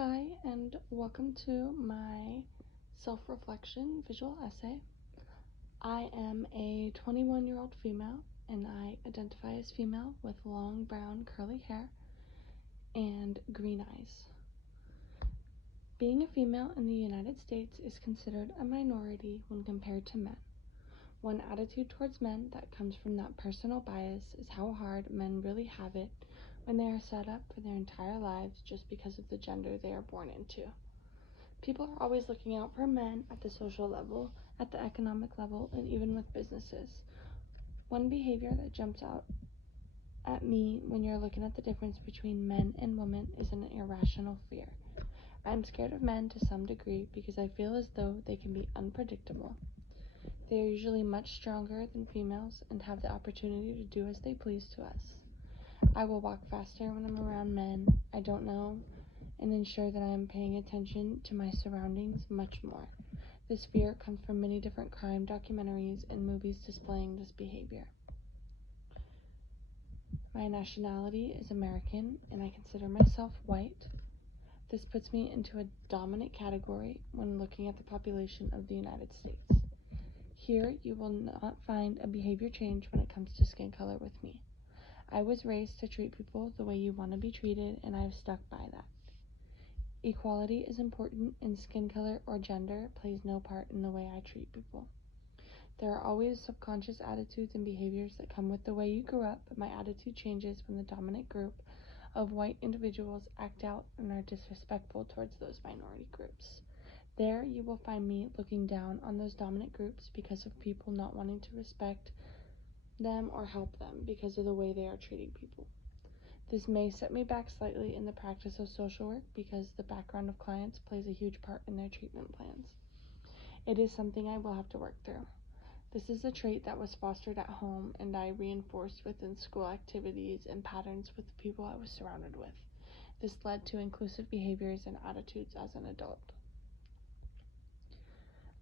Hi, and welcome to my self-reflection visual essay. I am a 21-year-old female, and I identify as female with long brown curly hair and green eyes. Being a female in the United States is considered a minority when compared to men. One attitude towards men that comes from that personal bias is how hard men really have it when they are set up for their entire lives just because of the gender they are born into. People are always looking out for men at the social level, at the economic level, and even with businesses. One behavior that jumps out at me when you're looking at the difference between men and women is an irrational fear. I'm scared of men to some degree because I feel as though they can be unpredictable. They are usually much stronger than females and have the opportunity to do as they please to us. I will walk faster when I'm around men I don't know and ensure that I am paying attention to my surroundings much more. This fear comes from many different crime documentaries and movies displaying this behavior. My nationality is American, and I consider myself white. This puts me into a dominant category when looking at the population of the United States. Here, you will not find a behavior change when it comes to skin color with me. I was raised to treat people the way you want to be treated, and I have stuck by that. Equality is important, and skin color or gender plays no part in the way I treat people. There are always subconscious attitudes and behaviors that come with the way you grew up, but my attitude changes when the dominant group of white individuals act out and are disrespectful towards those minority groups. There, you will find me looking down on those dominant groups because of people not wanting to respect them or help them because of the way they are treating people. This may set me back slightly in the practice of social work because the background of clients plays a huge part in their treatment plans. It is something I will have to work through. This is a trait that was fostered at home and I reinforced within school activities and patterns with the people I was surrounded with. This led to inclusive behaviors and attitudes as an adult.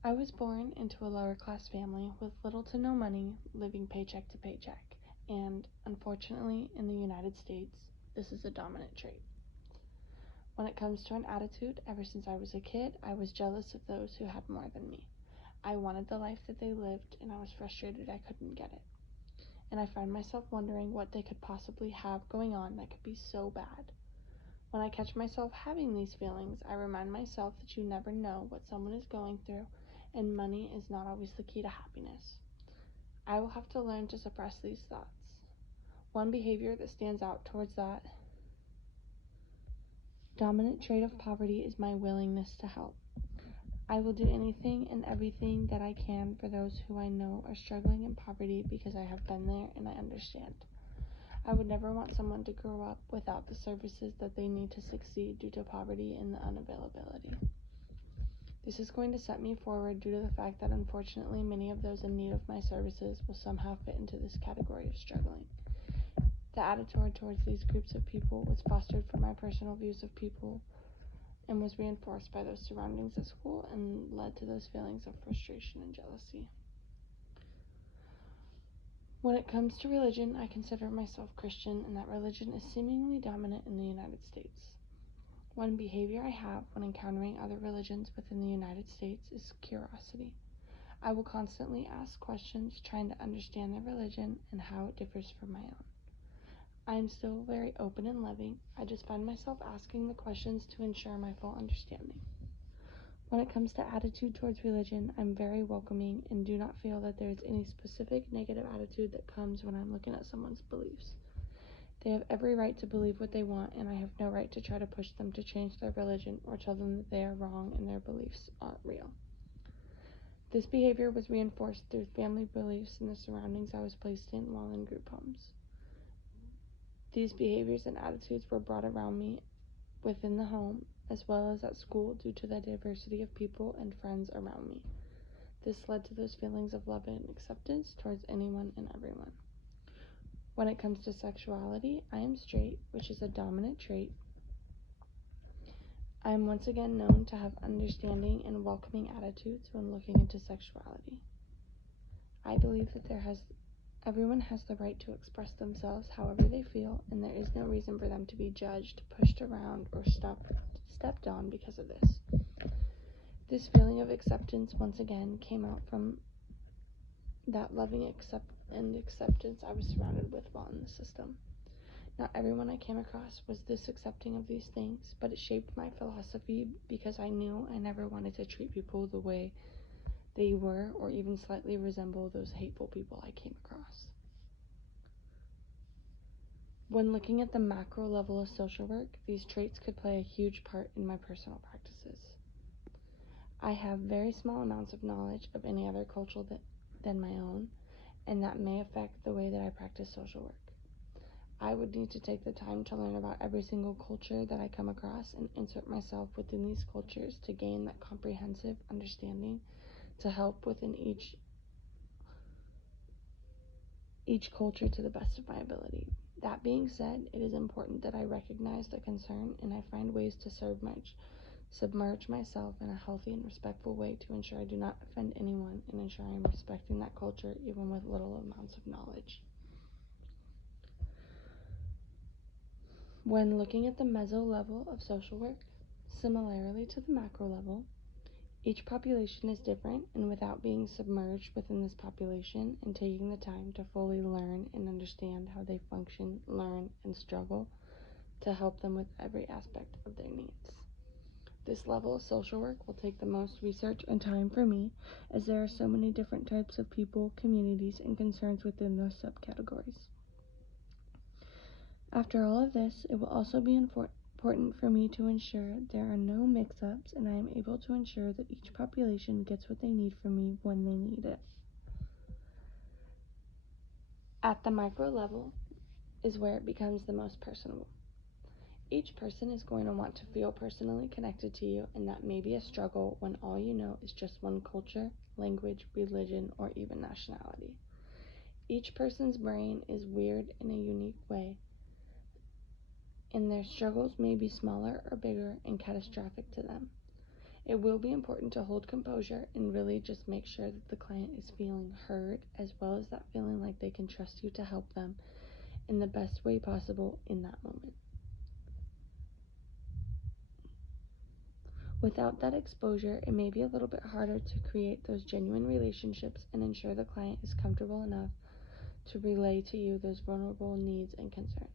I was born into a lower class family with little to no money, living paycheck to paycheck. And unfortunately, in the United States, this is a dominant trait. When it comes to an attitude, ever since I was a kid, I was jealous of those who had more than me. I wanted the life that they lived, and I was frustrated I couldn't get it. And I find myself wondering what they could possibly have going on that could be so bad. When I catch myself having these feelings, I remind myself that you never know what someone is going through, and money is not always the key to happiness. I will have to learn to suppress these thoughts. One behavior that stands out towards that dominant trait of poverty is my willingness to help. I will do anything and everything that I can for those who I know are struggling in poverty because I have been there and I understand. I would never want someone to grow up without the services that they need to succeed due to poverty and the unavailability. This is going to set me forward due to the fact that unfortunately many of those in need of my services will somehow fit into this category of struggling. The attitude towards these groups of people was fostered from my personal views of people and was reinforced by those surroundings at school and led to those feelings of frustration and jealousy. When it comes to religion, I consider myself Christian and that religion is seemingly dominant in the United States. One behavior I have when encountering other religions within the United States is curiosity. I will constantly ask questions trying to understand their religion and how it differs from my own. I am still very open and loving. I just find myself asking the questions to ensure my full understanding. When it comes to attitude towards religion, I'm very welcoming and do not feel that there is any specific negative attitude that comes when I'm looking at someone's beliefs. They have every right to believe what they want, and I have no right to try to push them to change their religion or tell them that they are wrong and their beliefs aren't real. This behavior was reinforced through family beliefs and the surroundings I was placed in while in group homes. These behaviors and attitudes were brought around me within the home as well as at school due to the diversity of people and friends around me. This led to those feelings of love and acceptance towards anyone and everyone. When it comes to sexuality, I am straight, which is a dominant trait. I am once again known to have understanding and welcoming attitudes when looking into sexuality. I believe that there has Everyone has the right to express themselves however they feel, and there is no reason for them to be judged, pushed around, or stepped on because of this. This feeling of acceptance once again came out from that loving acceptance I was surrounded with while in the system. Not everyone I came across was this accepting of these things, but it shaped my philosophy because I knew I never wanted to treat people the way they were or even slightly resemble those hateful people I came across. When looking at the macro level of social work, these traits could play a huge part in my personal practices. I have very small amounts of knowledge of any other culture than my own, and that may affect the way that I practice social work. I would need to take the time to learn about every single culture that I come across and insert myself within these cultures to gain that comprehensive understanding to help within each culture to the best of my ability. That being said, it is important that I recognize the concern and I find ways to submerge myself in a healthy and respectful way to ensure I do not offend anyone and ensure I am respecting that culture even with little amounts of knowledge. When looking at the meso level of social work, similarly to the macro level, each population is different, and without being submerged within this population and taking the time to fully learn and understand how they function, learn, and struggle to help them with every aspect of their needs. This level of social work will take the most research and time for me, as there are so many different types of people, communities, and concerns within those subcategories. After all of this, it will also be important for me to ensure there are no mix-ups and I am able to ensure that each population gets what they need from me when they need it. At the micro level is where it becomes the most personable. Each person is going to want to feel personally connected to you, and that may be a struggle when all you know is just one culture, language, religion, or even nationality. Each person's brain is weird in a unique way, and their struggles may be smaller or bigger and catastrophic to them. It will be important to hold composure and really just make sure that the client is feeling heard, as well as that feeling like they can trust you to help them in the best way possible in that moment. Without that exposure, it may be a little bit harder to create those genuine relationships and ensure the client is comfortable enough to relay to you those vulnerable needs and concerns.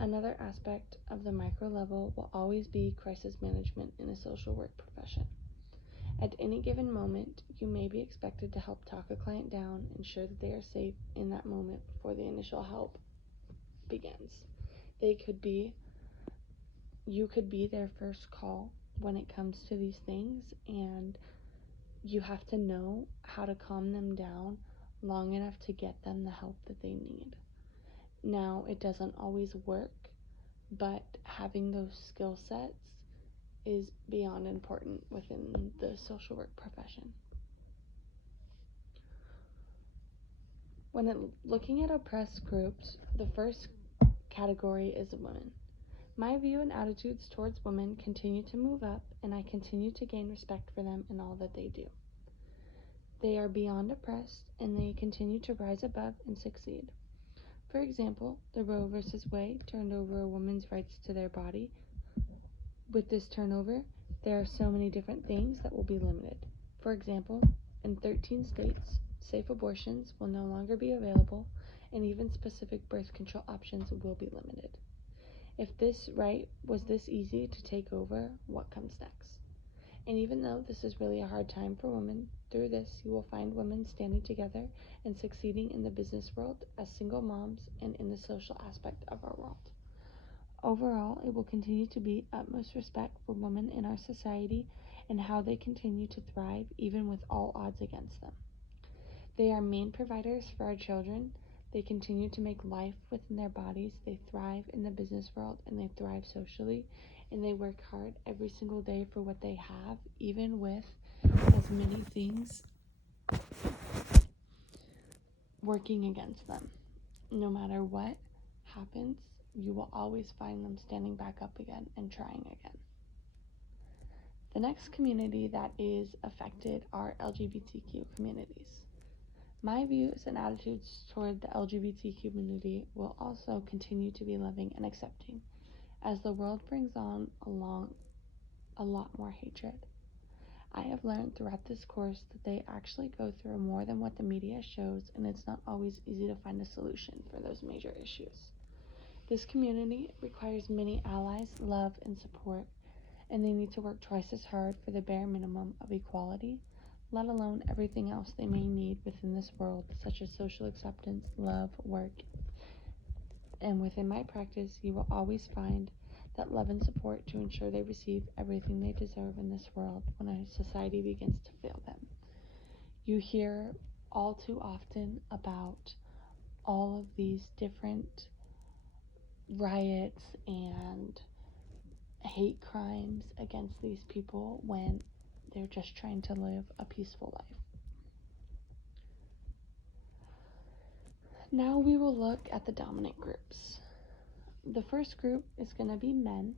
Another aspect of the micro level will always be crisis management in a social work profession. At any given moment, you may be expected to help talk a client down, ensure that they are safe in that moment before the initial help begins. You could be their first call when it comes to these things, and you have to know how to calm them down long enough to get them the help that they need. Now, it doesn't always work, but having those skill sets is beyond important within the social work profession. When looking at oppressed groups, the first category is women. My view and attitudes towards women continue to move up, and I continue to gain respect for them in all that they do. They are beyond oppressed, and they continue to rise above and succeed. For example, the Roe v. Wade turned over a woman's rights to their body. With this turnover, there are so many different things that will be limited. For example, in 13 states, safe abortions will no longer be available, and even specific birth control options will be limited. If this right was this easy to take over, what comes next? And even though this is really a hard time for women, through this you will find women standing together and succeeding in the business world as single moms and in the social aspect of our world. Overall, it will continue to be utmost respect for women in our society and how they continue to thrive even with all odds against them. They are main providers for our children. They continue to make life within their bodies. They thrive in the business world and they thrive socially, and they work hard every single day for what they have, even with as many things working against them. No matter what happens, you will always find them standing back up again and trying again. The next community that is affected are LGBTQ communities. My views and attitudes toward the LGBT community will also continue to be loving and accepting, as the world brings on along a lot more hatred. I have learned throughout this course that they actually go through more than what the media shows, and it's not always easy to find a solution for those major issues. This community requires many allies, love, and support, and they need to work twice as hard for the bare minimum of equality, let alone everything else they may need within this world, such as social acceptance, love, work. And within my practice, you will always find that love and support to ensure they receive everything they deserve in this world when a society begins to fail them. You hear all too often about all of these different riots and hate crimes against these people when they're just trying to live a peaceful life. Now we will look at the dominant groups. The first group is going to be men.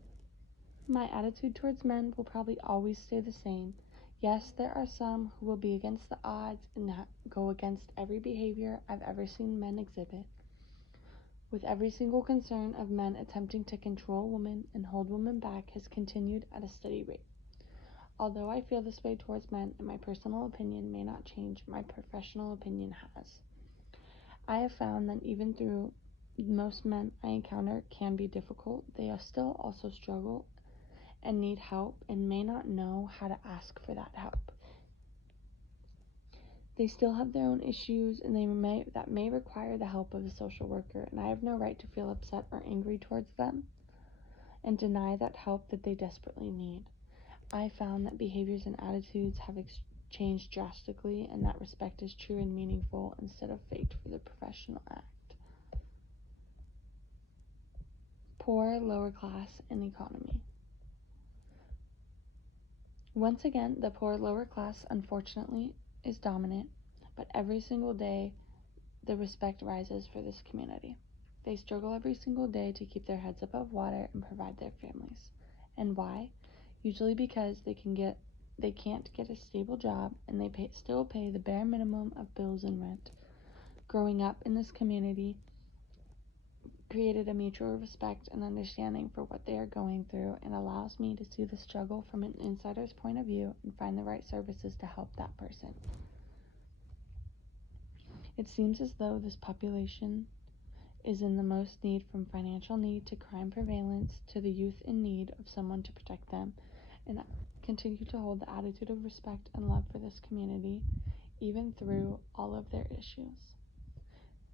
My attitude towards men will probably always stay the same. Yes, there are some who will be against the odds and go against every behavior I've ever seen men exhibit, with every single concern of men attempting to control women and hold women back has continued at a steady rate. Although I feel this way towards men and my personal opinion may not change, my professional opinion has. I have found that even through most men I encounter can be difficult, they still also struggle and need help and may not know how to ask for that help. They still have their own issues and that may require the help of a social worker, and I have no right to feel upset or angry towards them and deny that help that they desperately need. I found that behaviors and attitudes have changed drastically, and that respect is true and meaningful instead of faked for the professional act. Poor, lower class, and economy. Once again, the poor, lower class, unfortunately, is dominant, but every single day, the respect rises for this community. They struggle every single day to keep their heads above water and provide their families. And why? Usually because they can't get a stable job, and they still pay the bare minimum of bills and rent. Growing up in this community created a mutual respect and understanding for what they are going through, and allows me to see the struggle from an insider's point of view and find the right services to help that person. It seems as though this population is in the most need, from financial need to crime prevalence to the youth in need of someone to protect them, and I continue to hold the attitude of respect and love for this community even through all of their issues.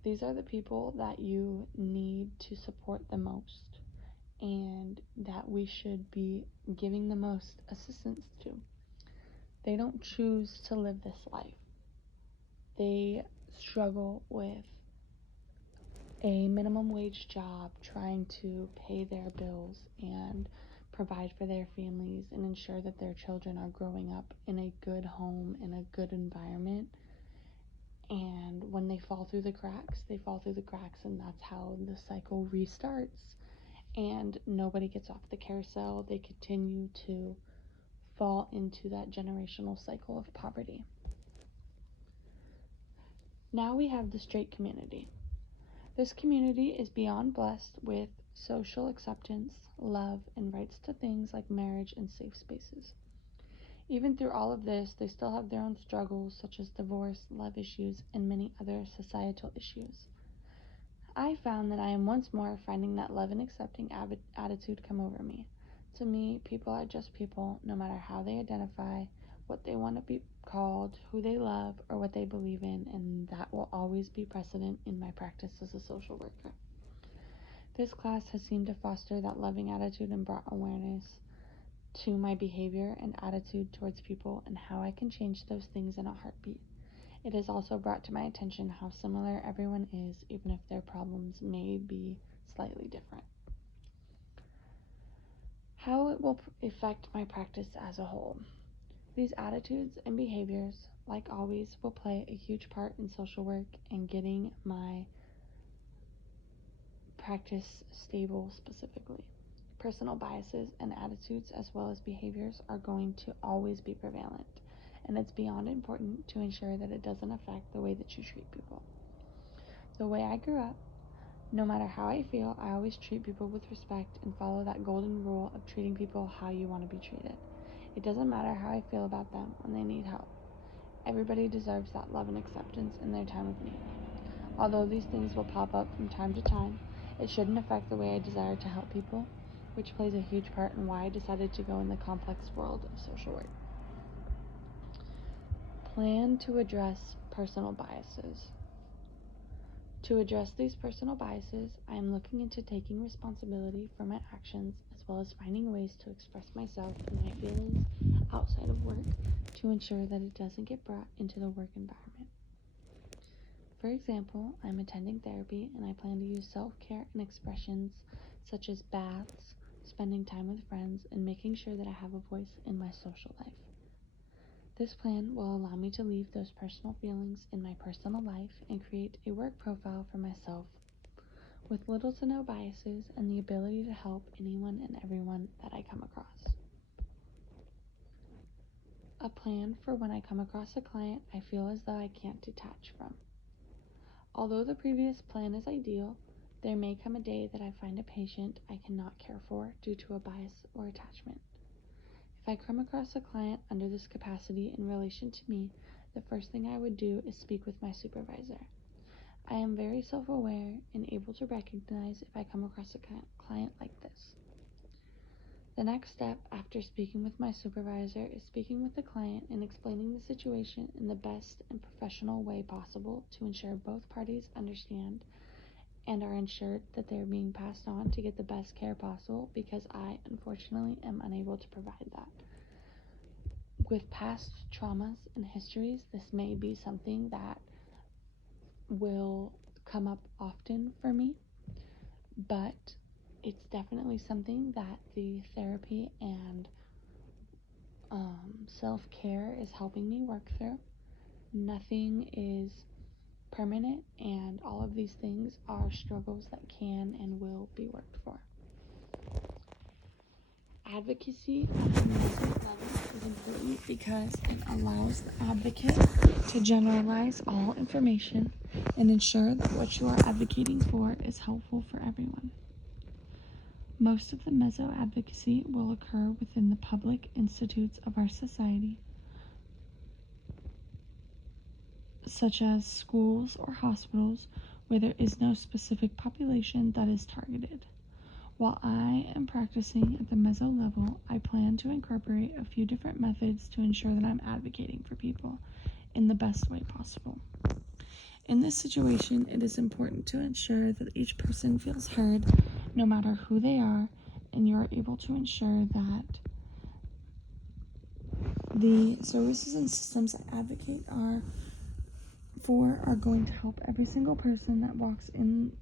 These are the people that you need to support the most and that we should be giving the most assistance to. They don't choose to live this life. They struggle with a minimum wage job, trying to pay their bills and provide for their families and ensure that their children are growing up in a good home, in a good environment. And when they fall through the cracks, they fall through the cracks, and that's how the cycle restarts. And nobody gets off the carousel. They continue to fall into that generational cycle of poverty. Now we have the straight community. This community is beyond blessed with social acceptance, love, and rights to things like marriage and safe spaces. Even through all of this, they still have their own struggles, such as divorce, love issues, and many other societal issues. I found that I am once more finding that love and accepting attitude come over me. To me, people are just people, no matter how they identify, what they want to be called, who they love, or what they believe in, and that will always be precedent in my practice as a social worker. This class has seemed to foster that loving attitude and brought awareness to my behavior and attitude towards people and how I can change those things in a heartbeat. It has also brought to my attention how similar everyone is, even if their problems may be slightly different. How it will affect my practice as a whole. These attitudes and behaviors, like always, will play a huge part in social work and getting my practice stable specifically. Personal biases and attitudes, as well as behaviors, are going to always be prevalent, and it's beyond important to ensure that it doesn't affect the way that you treat people. The way I grew up, no matter how I feel, I always treat people with respect and follow that golden rule of treating people how you want to be treated. It doesn't matter how I feel about them when they need help. Everybody deserves that love and acceptance in their time of need. Although these things will pop up from time to time, it shouldn't affect the way I desire to help people, which plays a huge part in why I decided to go in the complex world of social work. Plan to address personal biases. To address these personal biases, I am looking into taking responsibility for my actions as well as finding ways to express myself and my feelings outside of work to ensure that it doesn't get brought into the work environment. For example, I'm attending therapy and I plan to use self-care and expressions such as baths, spending time with friends, and making sure that I have a voice in my social life. This plan will allow me to leave those personal feelings in my personal life and create a work profile for myself with little to no biases and the ability to help anyone and everyone that I come across. A plan for when I come across a client I feel as though I can't detach from. Although the previous plan is ideal, there may come a day that I find a patient I cannot care for due to a bias or attachment. If I come across a client under this capacity in relation to me, the first thing I would do is speak with my supervisor. I am very self-aware and able to recognize if I come across a client like this. The next step after speaking with my supervisor is speaking with the client and explaining the situation in the best and professional way possible to ensure both parties understand and are ensured that they are being passed on to get the best care possible, because I, unfortunately, am unable to provide that. With past traumas and histories, this may be something that will come up often for me, but it's definitely something that the therapy and self-care is helping me work through. Nothing is permanent, and all of these things are struggles that can and will be worked for. Advocacy at the mental level is important because it allows the advocate to generalize all information and ensure that what you are advocating for is helpful for everyone. Most of the meso advocacy will occur within the public institutes of our society, such as schools or hospitals, where there is no specific population that is targeted. While I am practicing at the meso level, I plan to incorporate a few different methods to ensure that I'm advocating for people in the best way possible. In this situation, it is important to ensure that each person feels heard, no matter who they are, and you are able to ensure that the services and systems I advocate are going to help every single person that walks in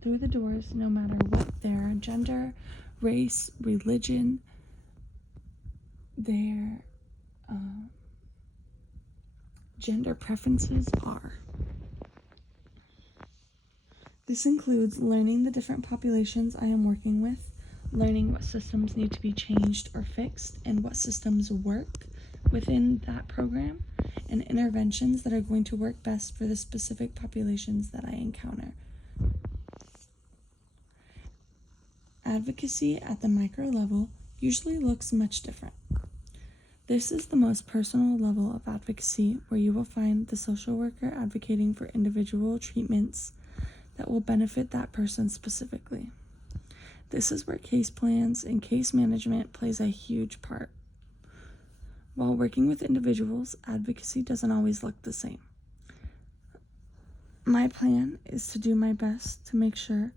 through the doors, no matter what their gender, race, religion, their gender preferences are. This includes learning the different populations I am working with, learning what systems need to be changed or fixed, and what systems work within that program, and interventions that are going to work best for the specific populations that I encounter. Advocacy at the micro level usually looks much different. This is the most personal level of advocacy, where you will find the social worker advocating for individual treatments that will benefit that person specifically. This is where case plans and case management plays a huge part. While working with individuals, advocacy doesn't always look the same. My plan is to do my best to make sure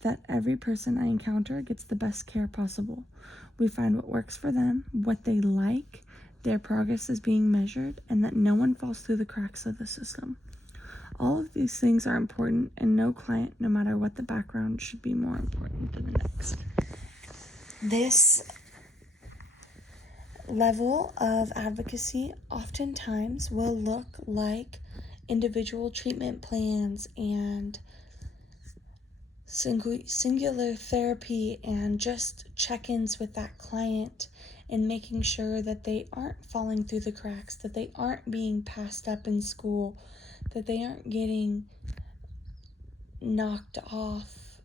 that every person I encounter gets the best care possible. We find what works for them, what they like, their progress is being measured, and that no one falls through the cracks of the system. All of these things are important, and no client, no matter what the background, should be more important than the next. This level of advocacy oftentimes will look like individual treatment plans and singular therapy and just check-ins with that client and making sure that they aren't falling through the cracks, that they aren't being passed up in school, that they aren't getting knocked off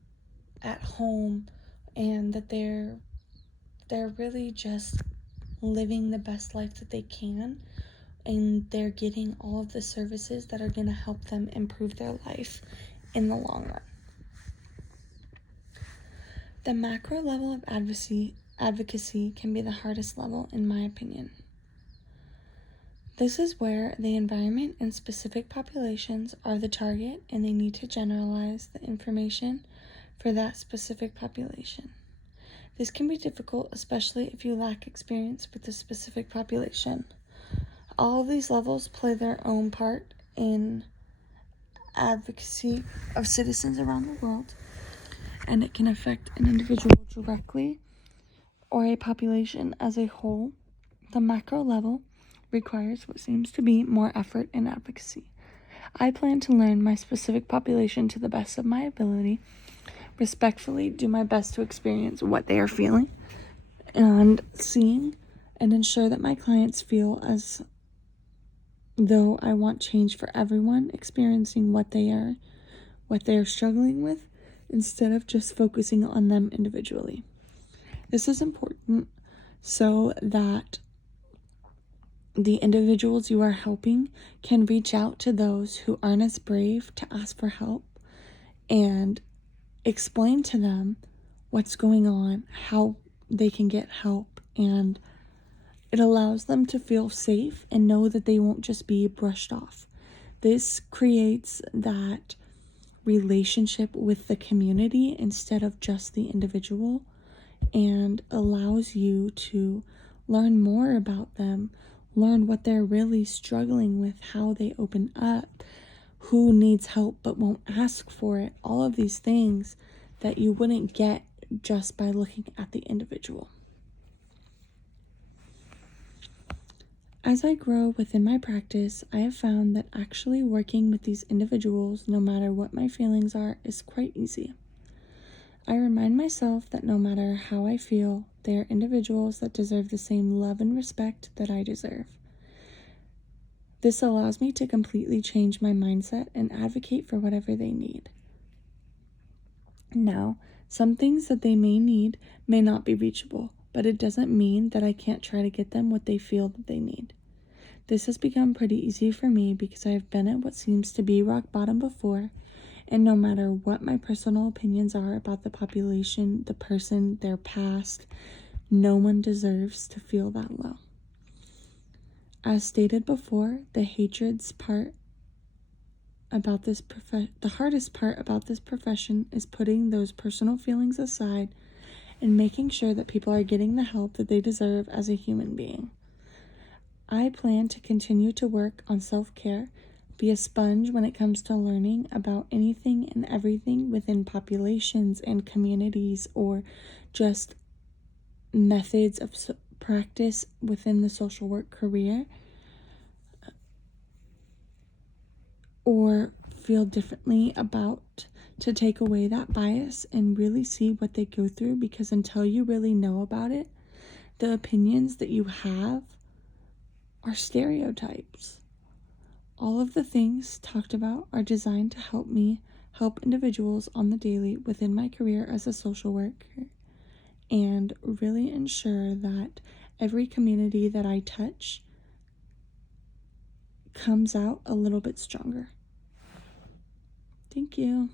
at home, and that they're really just living the best life that they can, and they're getting all of the services that are going to help them improve their life in the long run. The macro level of advocacy can be the hardest level, in my opinion. This is where the environment and specific populations are the target, and they need to generalize the information for that specific population. This can be difficult, especially if you lack experience with the specific population. All of these levels play their own part in advocacy of citizens around the world, and it can affect an individual directly or a population as a whole. The macro level requires what seems to be more effort and advocacy. I plan to learn my specific population to the best of my ability, respectfully do my best to experience what they are feeling and seeing, and ensure that my clients feel as though I want change for everyone experiencing what they are struggling with, instead of just focusing on them individually. This is important so that the individuals you are helping can reach out to those who aren't as brave to ask for help and explain to them what's going on, how they can get help, and it allows them to feel safe and know that they won't just be brushed off. This creates that relationship with the community instead of just the individual, and allows you to learn more about them, learn what they're really struggling with, how they open up, who needs help but won't ask for it, all of these things that you wouldn't get just by looking at the individual. As I grow within my practice, I have found that actually working with these individuals, no matter what my feelings are, is quite easy. I remind myself that no matter how I feel, they are individuals that deserve the same love and respect that I deserve. This allows me to completely change my mindset and advocate for whatever they need. Now, some things that they may need may not be reachable, but it doesn't mean that I can't try to get them what they feel that they need. This has become pretty easy for me because I have been at what seems to be rock bottom before, and no matter what my personal opinions are about the population, the person, their past, no one deserves to feel that low. As stated before, the hardest part about this profession is putting those personal feelings aside and making sure that people are getting the help that they deserve as a human being. I plan to continue to work on self-care, be a sponge when it comes to learning about anything and everything within populations and communities, or just methods of practice within the social work career, or feel differently about, to take away that bias and really see what they go through, because until you really know about it, the opinions that you have are stereotypes. All of the things talked about are designed to help me help individuals on the daily within my career as a social worker, and really ensure that every community that I touch comes out a little bit stronger. Thank you.